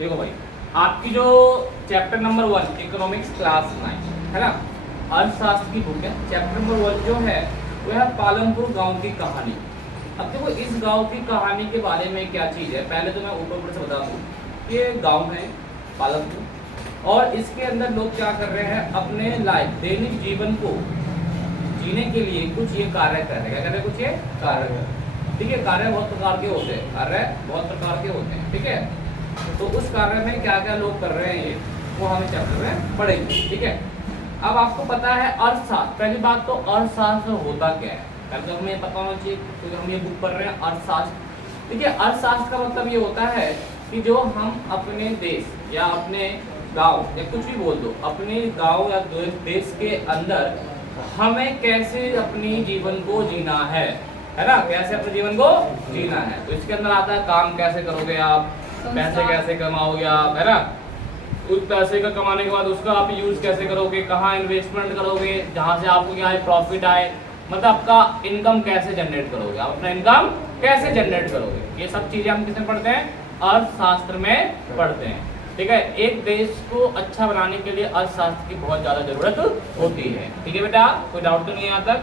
देखो भाई, आपकी जो चैप्टर नंबर 1 इकोनॉमिक्स क्लास 9 है ना, अर्थशास्त्र की बुक है। चैप्टर नंबर 1 जो है वो है पालमपुर गांव की कहानी। अब देखो इस गांव की कहानी के बारे में क्या चीज़ है, पहले तो मैं ऊपर से बता दूं कि ये गांव है पालमपुर, और इसके अंदर लोग क्या कर रहे हैं, अपने लाइफ दैनिक जीवन को जीने के लिए कुछ ये कार्य कर रहे हैं। क्या कर रहे हैं? कुछ ये कार्य, ठीक है। कार्य बहुत प्रकार के होते हैं, कार्य बहुत प्रकार के होते हैं, ठीक है। तो उस कार्य में क्या क्या लोग कर रहे हैं ये वो हमें चैप्टर में पढ़ेंगे, ठीक है। अब आपको पता है अर्थशास्त्र, पहली बात तो अर्थशास्त्र होता क्या है पहले तो हमें पता होना चाहिए, क्योंकि हम ये बुक पढ़ रहे हैं अर्थशास्त्र। देखिए अर्थशास्त्र का मतलब ये होता है कि जो हम अपने देश या अपने गांव या कुछ भी बोल दो, अपने गांव या देश के अंदर हमें कैसे अपनी जीवन को जीना है ना, कैसे अपने जीवन को जीना है। तो इसके अंदर आता है काम कैसे करोगे आप, पैसे कैसे कमाओगे आप, है ना। उस पैसे का कमाने के बाद उसका आप यूज कैसे करोगे, कहाँ इन्वेस्टमेंट करोगे जहाँ से आपको क्या है प्रॉफिट आए, मतलब आपका इनकम कैसे जनरेट करोगे, आप अपना इनकम कैसे जनरेट करोगे, ये सब चीजें हम किसमें पढ़ते हैं, अर्थशास्त्र में पढ़ते हैं, ठीक है। एक देश को अच्छा बनाने के लिए अर्थशास्त्र की बहुत ज्यादा जरूरत होती है, ठीक है बेटा, कोई डाउट तो नहीं है यहाँ तक।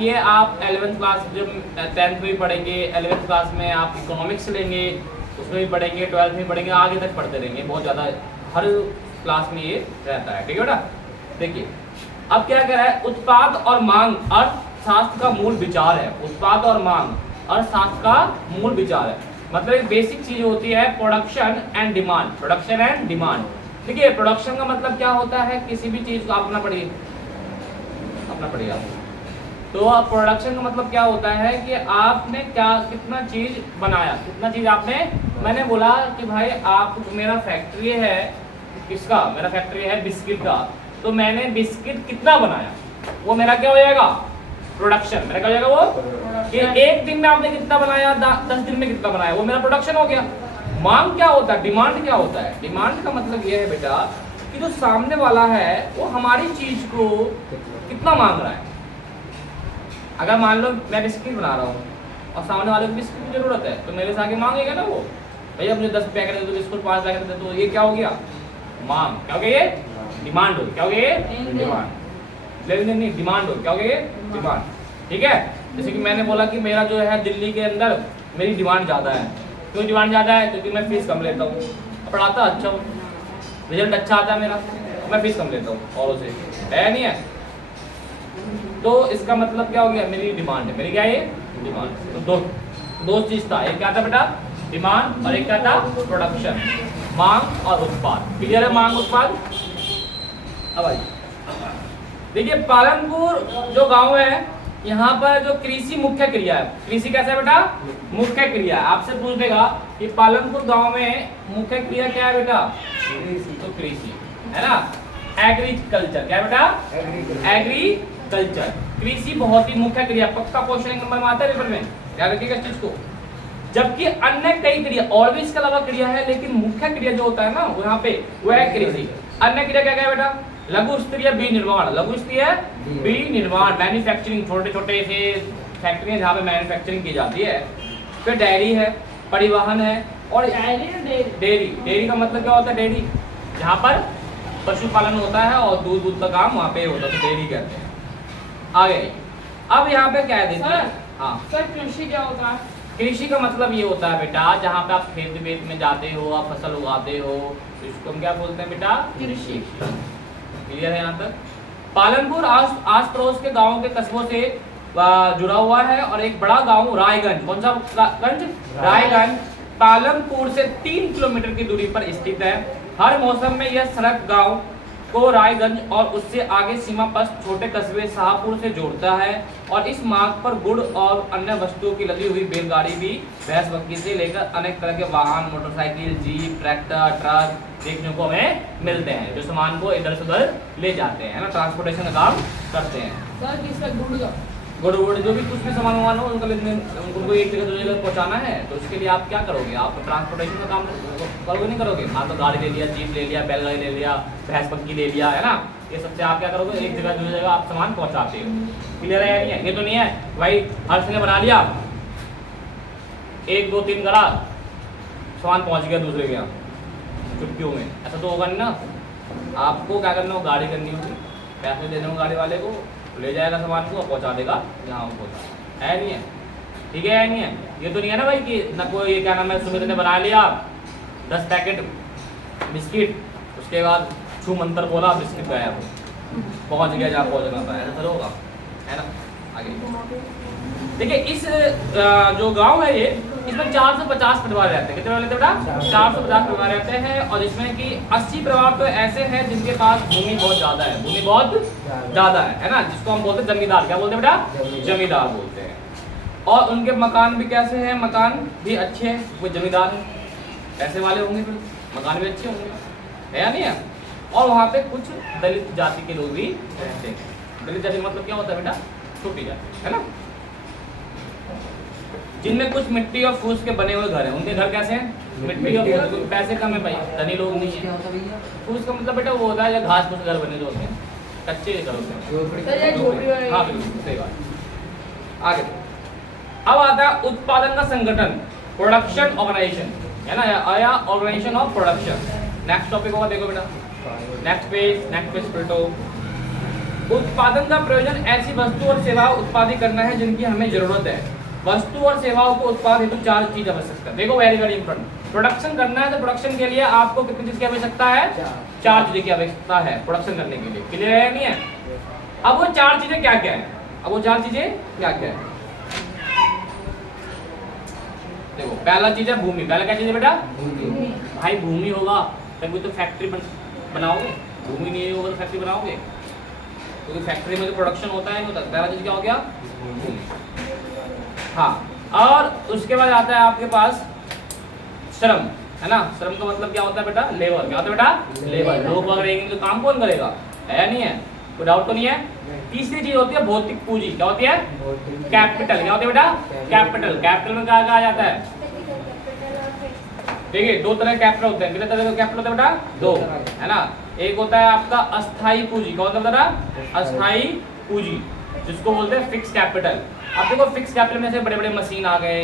ये आप 11th क्लास जब 10th में भी पढ़ेंगे, 11th क्लास में आप इकोनॉमिक्स लेंगे उसमें भी पढ़ेंगे, 12th में पढ़ेंगे, आगे तक पढ़ते रहेंगे, बहुत ज़्यादा हर क्लास में ये रहता है, ठीक है बेटा। देखिए अब क्या कह रहा है, उत्पाद और मांग अर्थशास्त्र का मूल विचार है। उत्पाद और मांग अर्थशास्त्र का मूल विचार है, मतलब एक बेसिक चीज होती है production and demand. Production and demand, ठीक है। प्रोडक्शन का मतलब क्या होता है, किसी भी चीज को अपना पड़ेगा। तो प्रोडक्शन का मतलब क्या होता है कि आपने क्या कितना चीज बनाया, कितना चीज आपने, मैंने बोला कि भाई आप, मेरा फैक्ट्री है, किसका, मेरा फैक्ट्री है बिस्किट का, तो मैंने बिस्किट कितना बनाया, वो मेरा क्या हो जाएगा, प्रोडक्शन। मेरा क्या हो जाएगा वो, कि एक दिन में आपने कितना बनाया, 10 दिन में कितना बनाया, वो मेरा प्रोडक्शन हो गया। मांग क्या होता है, डिमांड क्या होता है, डिमांड का मतलब ये है बेटा कि जो सामने वाला है वो हमारी चीज को कितना मांग रहा है। अगर मान लो मैं बिस्किट बना रहा हूँ और सामने वाले को बिस्किट की जरूरत है, तो मेरे से आगे मांगेगा ना वो, भैया मुझे 10 पैकेट दे दो बिस्कुट, 5 पैकेट दे दो, ये क्या हो गया, मांग। क्या हो गया ये, डिमांड हो, क्या हो गया ये, डिमांड। लेकिन नहीं, डिमांड हो, क्या हो गया ये, डिमांड, ठीक है। जैसे कि मैंने बोला कि मेरा जो है दिल्ली के अंदर मेरी डिमांड ज़्यादा है। क्यों डिमांड ज़्यादा है, क्योंकि मैं फीस कम लेता हूँ, पढ़ाता अच्छा हूँ, रिजल्ट अच्छा आता है मेरा, मैं फीस कम लेता हूँ औरों से, है नहीं है। तो इसका मतलब क्या हो गया, मेरी डिमांड है, मेरी क्या है डिमांड। तो दो चीज था, एक क्या था बेटा, डिमांड, और एक क्या था, प्रोडक्शन, मांग और उत्पाद। क्लियर है, मांग उत्पाद। अब आइए देखिए, पालनपुर जो गांव है यहाँ पर जो कृषि मुख्य क्रिया है, कृषि कैसा है बेटा, मुख्य क्रिया है। आपसे पूछ देगा कि पालनपुर गांव में मुख्य क्रिया क्या है बेटा, तो कृषि है ना, एग्रीकल्चर। क्या है बेटा, एग्रीकल्चर, कृषि बहुत ही मुख्य क्रिया, पक्का क्वेश्चन नंबर में आता है पेपर में, याद रखिएगा इस चीज को। जबकि अन्य कई क्रिया और भी इसके अलावा क्रिया है, लेकिन मुख्य क्रिया जो होता है ना यहाँ पे वो है कृषि। अन्य क्रिया क्या क्या है बेटा, लघु स्तरीय विनिर्माण, लघु स्तरीय विनिर्माण, मैन्युफैक्चरिंग, छोटे छोटे से फैक्ट्री जहाँ पे मैन्युफैक्चरिंग की जाती है। फिर डेयरी है, परिवहन है, और डेयरी, डेयरी का मतलब क्या होता है, डेयरी जहाँ पर पशुपालन होता है और दूध का काम वहाँ पे होता है, तो डेयरी कहते हैं। आगे अब यहाँ पे क्या है देखिए, हाँ सर कृषि क्या होता है, कृषि का मतलब ये होता है बेटा जहाँ पे आप खेत वेत में जाते हो, आप फसल उगाते हो, तो इसको हम क्या बोलते हैं बेटा, कृषि। क्लियर है यहाँ तक। पालनपुर आस पड़ोस के गांवों के कस्बों से जुड़ा हुआ है, और एक बड़ा गांव रायगंज, कौन सा गंज, रायगंज, पालनपुर से 3 किलोमीटर की दूरी पर स्थित है। हर मौसम में यह सड़क गांव को रायगंज और उससे आगे सीमा पर छोटे कस्बे शाहपुर से जोड़ता है, और इस मार्ग पर गुड़ और अन्य वस्तुओं की लदी हुई बैलगाड़ी भी भैंस बग्घी से लेकर अनेक तरह के वाहन, मोटरसाइकिल, जीप, ट्रैक्टर, ट्रक देखने को हमें मिलते हैं, जो सामान को इधर से उधर ले जाते हैं ना, ट्रांसपोर्टेशन का काम करते हैं। सर किसका, गुड़ का, गुड़ जो भी कुछ भी सामान वामान हो उनको उनको एक जगह दूसरी जगह पहुंचाना है, तो उसके लिए आप क्या करोगे, आप ट्रांसपोर्टेशन का काम करोगे, नहीं करोगे। हाँ तो गाड़ी ले लिया, जीप ले लिया, बैलगाड़ी ले लिया, भैंस बग्घी ले लिया, है ना, ये सबसे आप क्या करोगे, एक जगह दूसरी जगह आप सामान पहुंचाते हो। क्लियर है या नहीं है, ये तो नहीं है भाई हर्ष ने बना लिया 1 2 3 करा, सामान पहुंच गया दूसरे के यहाँ, चुटकियों में, ऐसा तो होगा नहीं ना। आपको क्या करना हो, गाड़ी करनी होगी, पैसे देने हो गाड़ी वाले को, ले जाएगा सामान को, पहुंचा देगा जहाँ वो पहुंचा, है नहीं है? ठीक है नहीं है? ये तो नहीं है ना भाई कि ना कोई, ये क्या नाम है, सुमित ने बना लिया 10 पैकेट बिस्किट, उसके बाद छू मंत्र बोला, बिस्किट गया वो, पहुंच गया जहाँ पहुंचना था, ऐसा होगा, है ना? आगे देखिए, इस जो गांव है ये, इसमें 450 परिवार रहते हैं। कितने रहते हैं बेटा? 450 परिवार रहते हैं, और इसमें कि 80 परिवार तो ऐसे हैं जिनके पास भूमि बहुत ज्यादा है, भूमि बहुत ज्यादा है ना, जिसको हम बोलते हैं जमींदार। क्या बोलते हैं बेटा? जमींदार बोलते हैं। और उनके मकान भी कैसे हैं? मकान भी अच्छे हैं, वो जमींदार है, पैसे वाले होंगे, फिर मकान भी अच्छे होंगे, है या नहीं है? और वहाँ पे कुछ दलित जाति के लोग भी रहते हैं। दलित जाति मतलब क्या होता है बेटा? छोटी जाति, है ना, जिनमें कुछ मिट्टी और फूस के बने हुए घर हैं। उनके घर कैसे हैं? मिट्टी और फूस, पैसे कम है भाई, धनी लोग नहीं है। फूस का मतलब बेटा वो होता है घास फूस घर बने जो होते हैं, कच्चे घर होते हैं। हाँ बिल्कुल सही बात। आगे अब आता है उत्पादन का संगठन, प्रोडक्शन ऑर्गेनाइजेशन, है ना, या organisation of production. Next topic होगा, देखो बेटा, नेक्स्ट पेज पलटो। उत्पादन का प्रयोजन ऐसी वस्तु और सेवाओं उत्पादित करना है जिनकी हमें जरूरत है। वस्तु और सेवाओं को उत्पाद हेतु 4 चीज आवश्यकता है। देखो वेरी वेरी इंपॉर्टेंट, प्रोडक्शन करना है तो प्रोडक्शन के लिए आपको कितनी चीज की आवश्यकता है? 4 चीज की आवश्यकता है प्रोडक्शन करने के लिए। क्लियर है नहीं है? अब वो 4 चीजें क्या क्या है? है? देखो, पहला चीज है भूमि। पहला क्या चीज है बेटा? भाई भूमि होगा तभी तो फैक्ट्री बनाओगे, भूमि नहीं होगा तो फैक्ट्री बनाओगे? क्योंकि फैक्ट्री में तो प्रोडक्शन होता है, पहला चीज क्या हो गया? भूमि। हाँ, और उसके बाद आता है आपके पास श्रम, है ना। श्रम का मतलब क्या होता है बेटा? लेबर। क्या होता है बेटा? लेबर। लोग वगैरह रहेंगे तो काम कौन करेगा, है नहीं है? कोई डाउट तो नहीं है? तीसरी चीज होती है भौतिक पूंजी। क्या होती है? कैपिटल। क्या होती है बेटा? कैपिटल। कैपिटल में क्या कहा जाता है? देखिए, 2 तरह के कैपिटल होते हैं। कितने तरह के कैपिटल होते हैं बेटा? 2, है ना। एक होता है आपका अस्थाई पूंजी। क्या होता है बेटा? अस्थाई पूंजी, जिसको बोलते हैं फिक्स कैपिटल। अब देखो, फिक्स कैपिटल में से बड़े बड़े मशीन आ गए,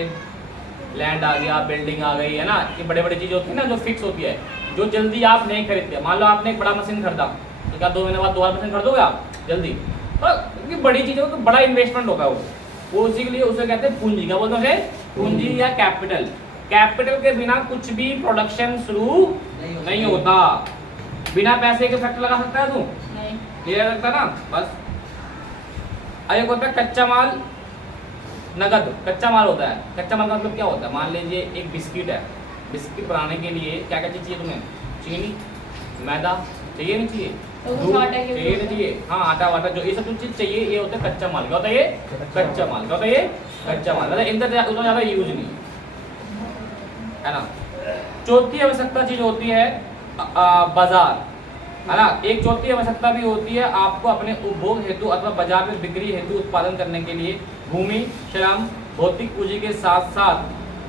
लैंड आ गया, बिल्डिंग आ गई, है ना, ये बड़े बड़े चीज होती है ना जो फिक्स होती है, जो जल्दी आप नहीं खरीदते। मान लो आपने एक बड़ा मशीन खरीदा, तो क्या 2 महीने बाद दोबारा मशीन खरीदोगे आप जल्दी? तो ये बड़ी चीज हो तो बड़ा इन्वेस्टमेंट होगा वो उसी के लिए उसे कहते हैं पूंजी। क्या बोलते हैं? पूंजी या कैपिटल। कैपिटल के बिना कुछ भी प्रोडक्शन शुरू नहीं होता। बिना पैसे के फैक्ट्री लगा सकता है तू? नहीं। क्लियर लगता ना? बस। एक होता है कच्चा माल, नगद। कच्चा माल होता है, कच्चा माल का मतलब क्या होता है? मान लीजिए एक बिस्किट है, बिस्किट बनाने के लिए क्या क्या चीज चाहिए तुम्हें? चीनी, मैदा चाहिए नहीं चाहिए? दूध चाहिए नहीं चाहिए? हाँ, आटा वाटा, जो ये सब चीज चाहिए, ये होता है कच्चा माल। क्या होता है ये? कच्चा माल। क्या होता है ये? कच्चा माल। मतलब इनका उतना ज्यादा यूज नहीं, है ना। चौथी आवश्यकता चीज होती है बाजार, है ना। एक चौथी आवश्यकता भी होती है आपको अपने उपभोग हेतु अथवा बाजार में बिक्री हेतु उत्पादन करने के लिए भूमि, श्रम, भौतिक पूंजी के साथ साथ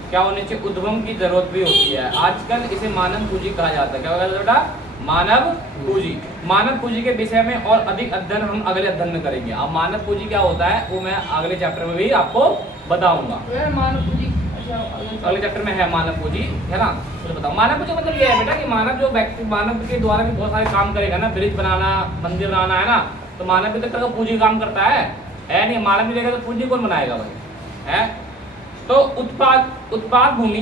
क्या होने चाहिए? उद्यम की जरूरत भी होती है। आजकल इसे मानव पूंजी कहा जाता है। क्या होगा बेटा? मानव पूंजी। मानव पूंजी के विषय में और अधिक अध्ययन हम अगले अध्ययन में करेंगे। अब मानव पूंजी क्या होता है वो मैं अगले चैप्टर में भी आपको बताऊंगा। मानव पूंजी अगले चैप्टर में है मानव पूंजी, है ना। तो बताओ, मानव पूंजी मतलब ये है बेटा कि मानव जो व्यक्ति, मानव के द्वारा भी बहुत सारे काम करेगा ना, ब्रिज बनाना, मंदिर बनाना, है ना, तो मानव भी तो पूंजी काम करता है नहीं? मानव भी देगा तो पूंजी कौन बनाएगा भाई, है? तो उत्पाद भूमि,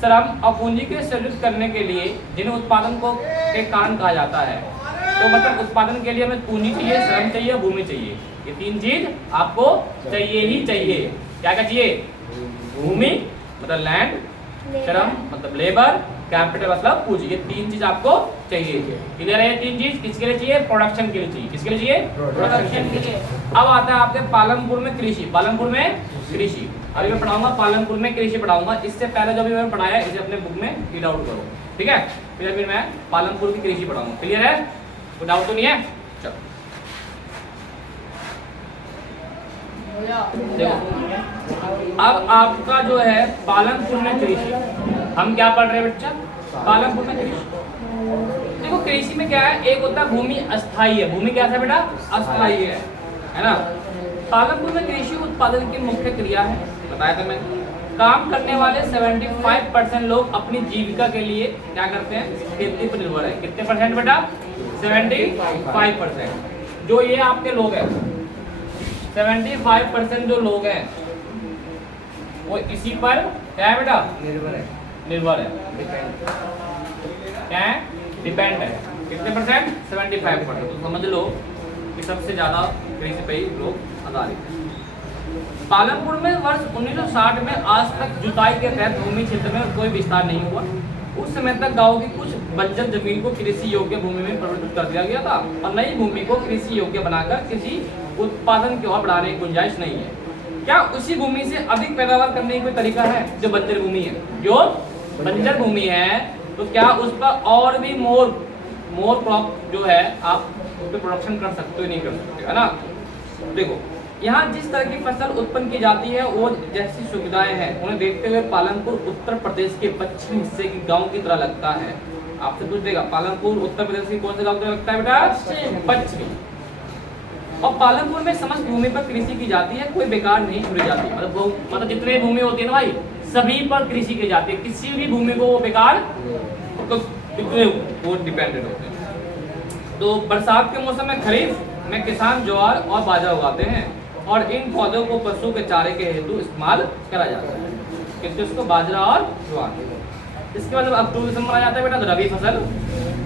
श्रम और पूंजी के सृजित करने के लिए जिन्हें उत्पादन को के कारण कहा जाता है। तो मतलब उत्पादन के लिए हमें पूंजी चाहिए, श्रम चाहिए, भूमि चाहिए। ये 3 चीज आपको चाहिए ही चाहिए। क्या क्या चाहिए? भूमि मतलब लैंड, श्रम मतलब लेबर, कैपिटल मतलब पूंजी। ये 3 चीज आपको चाहिए। क्लियर है? ये 3 चीज किसके लिए चाहिए? प्रोडक्शन के लिए चाहिए। किसके लिए चाहिए? प्रोडक्शन के लिए। अब आता है आपके पालनपुर में कृषि। पालनपुर में कृषि अभी मैं पढ़ाऊंगा, पालनपुर में कृषि पढ़ाऊंगा। इससे पहले जो भी मैंने पढ़ाया इसे अपने बुक में रीड आउट करो, ठीक है? फिर मैं पालनपुर की कृषि पढ़ाऊंगा। क्लियर है? कोई डाउट तो नहीं है? चलो देखो, अब आपका जो है पालनपुर में कृषि, हम क्या पढ़ रहे हैं बच्चा? पालनपुर में कृषि। देखो, कृषि में क्या है? एक होता है भूमि अस्थाई है। भूमि क्या था बेटा? अस्थाई है ना। पालनपुर में कृषि उत्पादन की मुख्य क्रिया है, बताया था मैं। काम करने वाले 75% लोग अपनी जीविका के लिए क्या करते हैं, खेती पर निर्भर है। कितने परसेंट बेटा, 75%। जो ये आपके लोग हैं 75% जो लोग हैं वो इसी पर क्या है बेटा, निर्भर है, क्या है, डिपेंड है। कितने परसेंट, 75%। तो समझ लो कि सबसे ज्यादा कृषि पे ही लोग आधारित हैं। पालनपुर में वर्ष 1960 में आज तक जुताई के तहत भूमि क्षेत्र में कोई विस्तार नहीं हुआ। उस समय तक गांव की कुछ बंजर जमीन को कृषि योग्य भूमि में परिवर्तित कर दिया गया था और नई भूमि को कृषि योग्य बनाकर कृषि उत्पादन की ओर बढ़ाने की गुंजाइश नहीं है। क्या उसी भूमि से अधिक पैदावार करने की कोई तरीका है? जो बंजर भूमि है, जो बंजर भूमि है, तो क्या उस पर और भी मोर क्रॉप जो है आप उस पर प्रोडक्शन कर सकते हो, नहीं कर सकते, है ना। देखो यहाँ जिस तरह की फसल उत्पन्न की जाती है वो जैसी सुविधाएं हैं उन्हें देखते हुए पालनपुर उत्तर प्रदेश के पश्चिमी हिस्से के गांव की तरह लगता है। आपसे पूछ देगा पालनपुर उत्तर प्रदेश के कौन से गांव की तरह लगता है बेटा, पश्चिमी। और पालनपुर में समस्त भूमि पर कृषि की जाती है, कोई बेकार नहीं छोड़ी जाती। मतलब जितने भूमि होती है ना भाई, सभी पर कृषि की जाती है, किसी भी भूमि को वो बेकार वो डिपेंडेंट होते हैं। तो बरसात के मौसम में खरीफ में किसान ज्वार और बाजरा उगाते हैं और इन पौधों को पशु के चारे के हेतु इस्तेमाल करा जाता है। किसके, उसको बाजरा और ज्वार। इसके बाद अक्टूबर दिसंबर आ जाता है बेटा तो रबी फसल,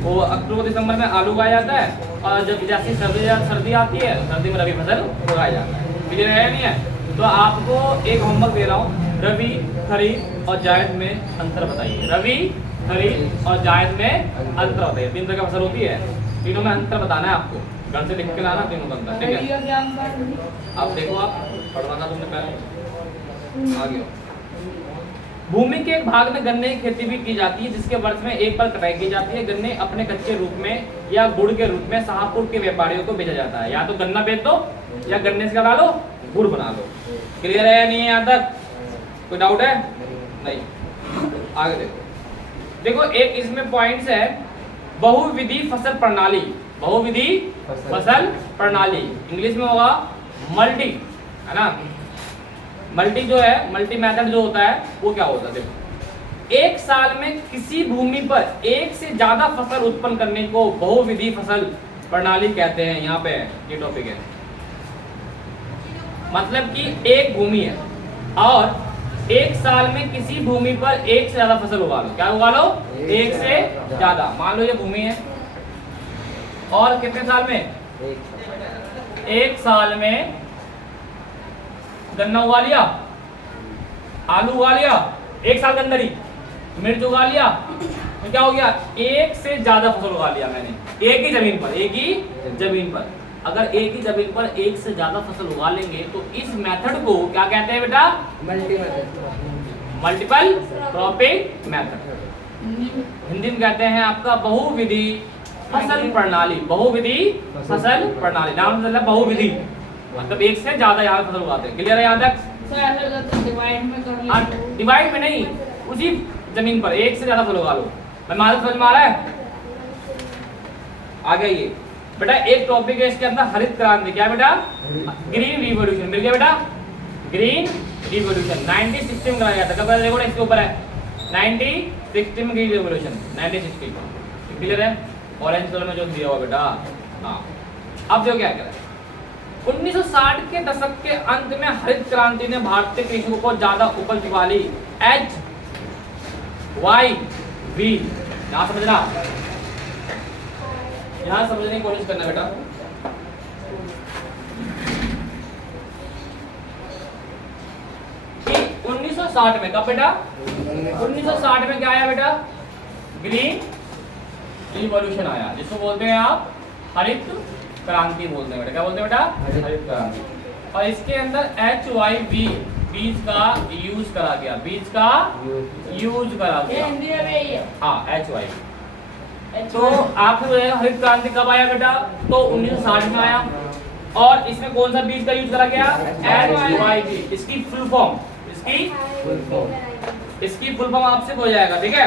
वो अक्टूबर दिसंबर में आलू उगाया जाता है और जब जैसे सर्दी आती है सर्दी में रबी फसल उगाया जाता है। क्लियर है नहीं है? तो आपको एक होमवर्क दे रहा हूँ, रबी खरीफ और जायद में अंतर बताइए। रबी खरीफ और जायद में अंतर बताइए। 3 तरह की फसल होती है, तीनों में अंतर बताना है आपको, घर से लिख के लाना तीनों का अंतर, ठीक है। आप देखो, आप पढ़ना था तुमने पहले, आ गया। भूमि के एक भाग में गन्ने की खेती भी की जाती है जिसके वर्ष में एक बार कटाई की जाती है। गन्ने अपने कच्चे रूप में या गुड़ के रूप में शाहपुर के व्यापारियों को बेचा जाता है। या तो गन्ना बेच दो या गन्ने से बना लो गुड़ बना लो। क्लियर है या नहीं है? यहाँ तक कोई डाउट है? नहीं। आगे देखो, देखो एक इसमें पॉइंट्स है, बहुविधि फसल प्रणाली। बहुविधि फसल प्रणाली इंग्लिश में होगा मल्टी, है ना। मल्टी जो है, मल्टी मेथड जो होता है वो क्या होता है, देखो एक साल में किसी भूमि पर एक से ज्यादा फसल उत्पन्न करने को बहुविधि फसल प्रणाली कहते हैं। यहाँ पे ये टॉपिक है, मतलब कि एक भूमि है और एक साल में किसी भूमि पर एक से ज्यादा फसल उगा लो। क्या उगा लो? एक से ज्यादा। मान लो ये भूमि है और कितने साल में, एक साल में गन्ना उगा लिया, आलू उगा लिया, एक साल के अंदर ही मिर्च उगा लिया, तो क्या हो गया, एक से ज्यादा फसल उगा लिया मैंने एक ही जमीन पर। एक ही जमीन पर अगर एक ही जमीन पर एक से ज्यादा फसल उगा लेंगे तो इस मेथड को क्या कहते हैं बेटा? Multiple cropping method. हिंदी में कहते हैं आपका बहुविधि फसल प्रणाली। बहुविधि फसल प्रणाली, नाम मतलब बहुविधि, मतलब एक से ज्यादा यहाँ फसल उगाते हैं। क्लियर है यहाँ तक? डिवाइड में नहीं, उसी जमीन पर एक से ज्यादा फसल उगा लो। मैं मालूम समझ में आ रहा है? आ गया ये बेटा। एक टॉपिक है इसके अंदर हरित क्रांति। क्या बेटा? Green revolution. मिल गया बेटा? ग्रीन रिवॉल्यूशन 1960 में कराया गया था। कब देखो इसके ऊपर है 1960 में ग्रीन रिवॉल्यूशन 1960। क्लियर है? ऑरेंज कलर में जो दिया हुआ बेटा। हाँ, अब जो क्या करें, 1960 के दशक के अंत में हरित क्रांति ने भारतीय कृषकों को ज्यादा उपज वाली HYV, यहाँ समझना, यहाँ समझने की कोशिश करना बेटा। कि 1960 में, कब बेटा? 1960 में क्या आया बेटा? ग्रीन रिवॉल्यूशन आया, जिसको बोलते हैं आप हरित क्रांति बोलते हैं बेटा। क्या बोलते हैं बेटा? हरित क्रांति। और इसके अंदर HYV बीज का यूज करा गया, बीज का यूज करा गया। हाँ, HYV। तो आपने हरित क्रांति कब आया बेटा? तो 1960 में आया। और इसमें कौन सा बीज का यूज करा गया? HYV। इसकी फुल फॉर्म, इसकी फुल फॉर्म आपसे हो जाएगा, ठीक है?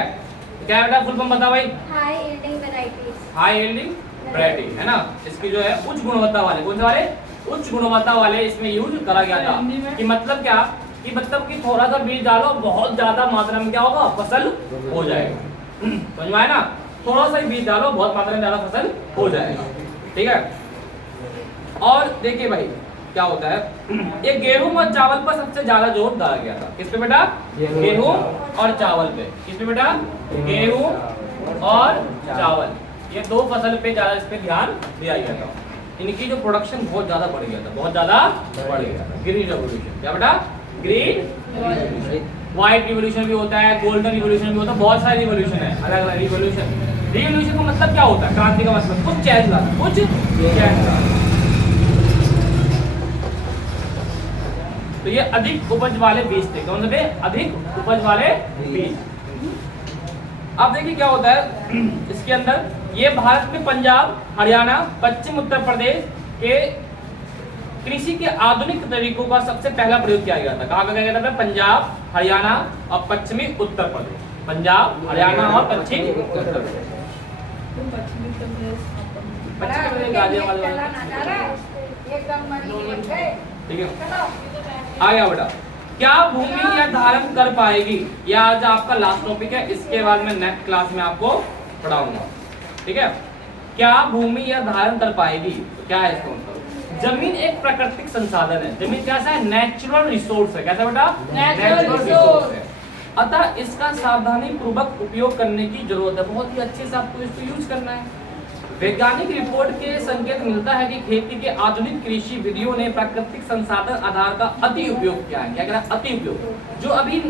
क्या बेटा फुल फॉर्म बता भाई? High yielding varieties. High yielding variety, है ना। इसकी जो है उच्च गुणवत्ता वाले, कौन से वाले? उच्च गुणवत्ता वाले इसमें यूज करा गया था। कि मतलब क्या कि मतलब कि थोड़ा सा बीज डालो, बहुत ज्यादा मात्रा में क्या होगा, फसल हो जाएगा। समझ में आया ना, थोड़ा सा ही बीज डालो, बहुत मात्रा में ज्यादा फसल हो जाएगा। ठीक है, और देखिए भाई क्या होता है, ये गेहूं और चावल पर सबसे ज्यादा जोर डाला गया था। किस पे बेटा, गेहूं और चावल पे। किस पे बेटा, गेहूं और चावल, ये दो फसल पे ज्यादा इस पे ध्यान दिया गया था। इनकी जो प्रोडक्शन बहुत ज्यादा बढ़ गया था, बहुत ज्यादा बढ़ गया था। ग्रीन रेवोल्यूशन, क्या बेटा, ग्रीन, व्हाइट रिवोल्यूशन भी होता है, गोल्डन रिवोल्यूशन भी होता है, बहुत सारे रिवोल्यूशन है, अलग अलग रिवोल्यूशन। रिवोल्यूशन का मतलब क्या होता है, क्रांति का मतलब कुछ चेंज लाना, कुछ चेंज लाना। तो ये अधिक उपज वाले बीज थे। कौन से थे, अधिक उपज वाले बीज। अब देखिए क्या होता है इसके अंदर, ये भारत में पंजाब, हरियाणा, पश्चिम उत्तर प्रदेश के कृषि के आधुनिक तरीकों का सबसे पहला प्रयोग किया गया था। कहाँ किया गया था, पंजाब, हरियाणा और पश्चिमी उत्तर प्रदेश। पंजाब, हरियाणा और पश्चिमी उत्तर प्रदेश। पश्चिमी उत्तर प्रदेश, पश्चिमी प्रदेश गाजियाबाद, ठीक है। आया बेटा, क्या भूमि यह धारण कर पाएगी, यह आज आपका लास्ट टॉपिक है, इसके बाद मैं नेक्स्ट क्लास में आपको पढ़ाऊंगा। ठीक है, क्या भूमि यह धारण कर पाएगी, तो क्या है इसका मतलब, जमीन एक प्राकृतिक संसाधन है। जमीन कैसा है, नेचुरल रिसोर्स है। कैसा बेटा, नेचुरल रिसोर्स है। अतः इसका सावधानी पूर्वक उपयोग करने की जरूरत है, बहुत ही अच्छे से आपको इसको यूज करना है। वैज्ञानिक रिपोर्ट के संकेत मिलता है कि खेती के आधुनिक कृषि विधियों ने प्राकृतिक संसाधन आधार का अति उपयोग किया है। क्या कह रहा है, अति उपयोग। जो अभी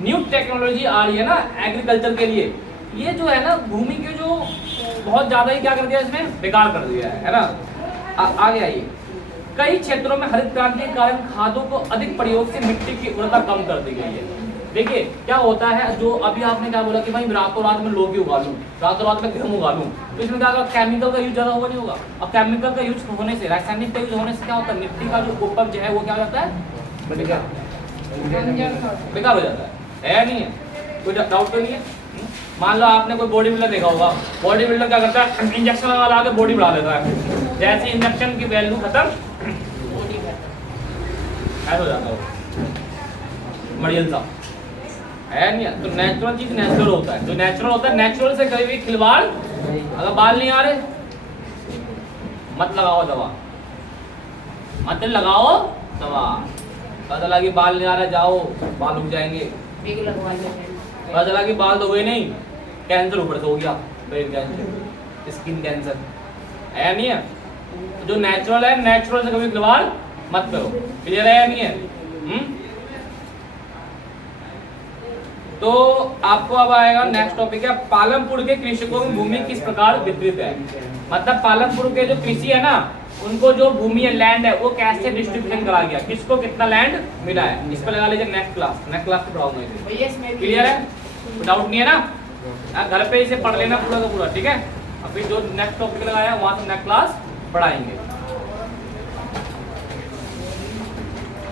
न्यू टेक्नोलॉजी आ रही है ना एग्रीकल्चर के लिए, ये जो है ना भूमि के जो बहुत ज्यादा ही क्या कर दिया, इसमें बेकार कर दिया है ना। आगे आइए, कई क्षेत्रों में हरित क्रांति के कारण खादों को अधिक प्रयोग से मिट्टी की उर्वरता कम कर दी गई है। देखिए क्या होता है, जो अभी आपने क्या बोला कि भाई रातों रात में लौकी उगा लूं, रातों रात में गेहूं उगा लूं, तो इसमें क्या होगा, केमिकल का यूज ज्यादा होगा, नहीं होगा। और केमिकल का यूज होने से, रासायनिक का यूज होने से क्या होता है, मिट्टी का जो उपज है वो क्या हो जाता है, बेकार हो जाता है नहीं है, कोई डाउट तो नहीं है। मान लो आपने कोई बॉडी बिल्डर देखा होगा, बॉडी बिल्डर क्या करता है, इंजेक्शन लगा के बॉडी बढ़ा देता है, जैसे इंजेक्शन की वैल्यू खत्म ऐसा हो जाता है मरियल सा है नहीं। तो नेचुरल चीज नेचुरल होता है, जो नेचुरल होता है नेचुरल से कभी भी खिलवाड़। अगर बाल नहीं आ रहे मत लगाओ दवा, मत लगाओ दवा। पता लगा कि बाल नहीं आ रहा, जाओ बाल उग जाएंगे। पता चला कि बाल तो हुए नहीं, कैंसर ऊपर से हो गया, ब्रेन कैंसर, स्किन कैंसर है नहीं है। तो जो नेचुरल है नेचुरल से कभी खिलवाड़ मत करो। क्लियर है या नहीं है? तो आपको अब आएगा नेक्स्ट टॉपिक है, पालमपुर के कृषकों में भूमि किस प्रकार वितरित है। मतलब पालमपुर के जो कृषि है ना, उनको जो भूमि है, लैंड है, वो कैसे डिस्ट्रीब्यूशन करा गया, किसको कितना लैंड मिला है। इस पर लगा लीजिए नेक्स्ट क्लास में पढ़ाऊंगा इसे। क्लियर है, डाउट नहीं है ना, घर पे इसे पढ़ लेना पूरा का पूरा। ठीक है, अभी जो नेक्स्ट टॉपिक लगाया वहां से नेक्स्ट क्लास पढ़ाएंगे।